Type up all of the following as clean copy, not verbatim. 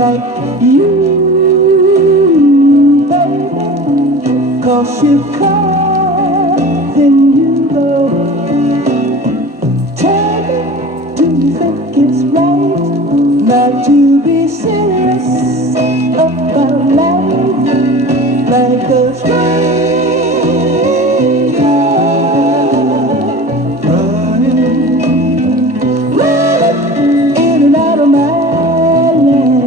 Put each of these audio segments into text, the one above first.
Like you, baby, 'cause you come, then you go. Tell me, do you think it's right not to be serious about life like a stranger running, running in and out of my life?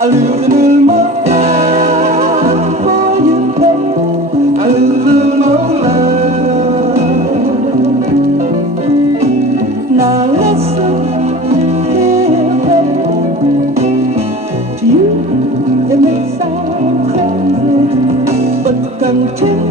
I lose a little more time for you, baby. I lose a little more love. Now listen here, baby. To you, it may sound crazy, but continue.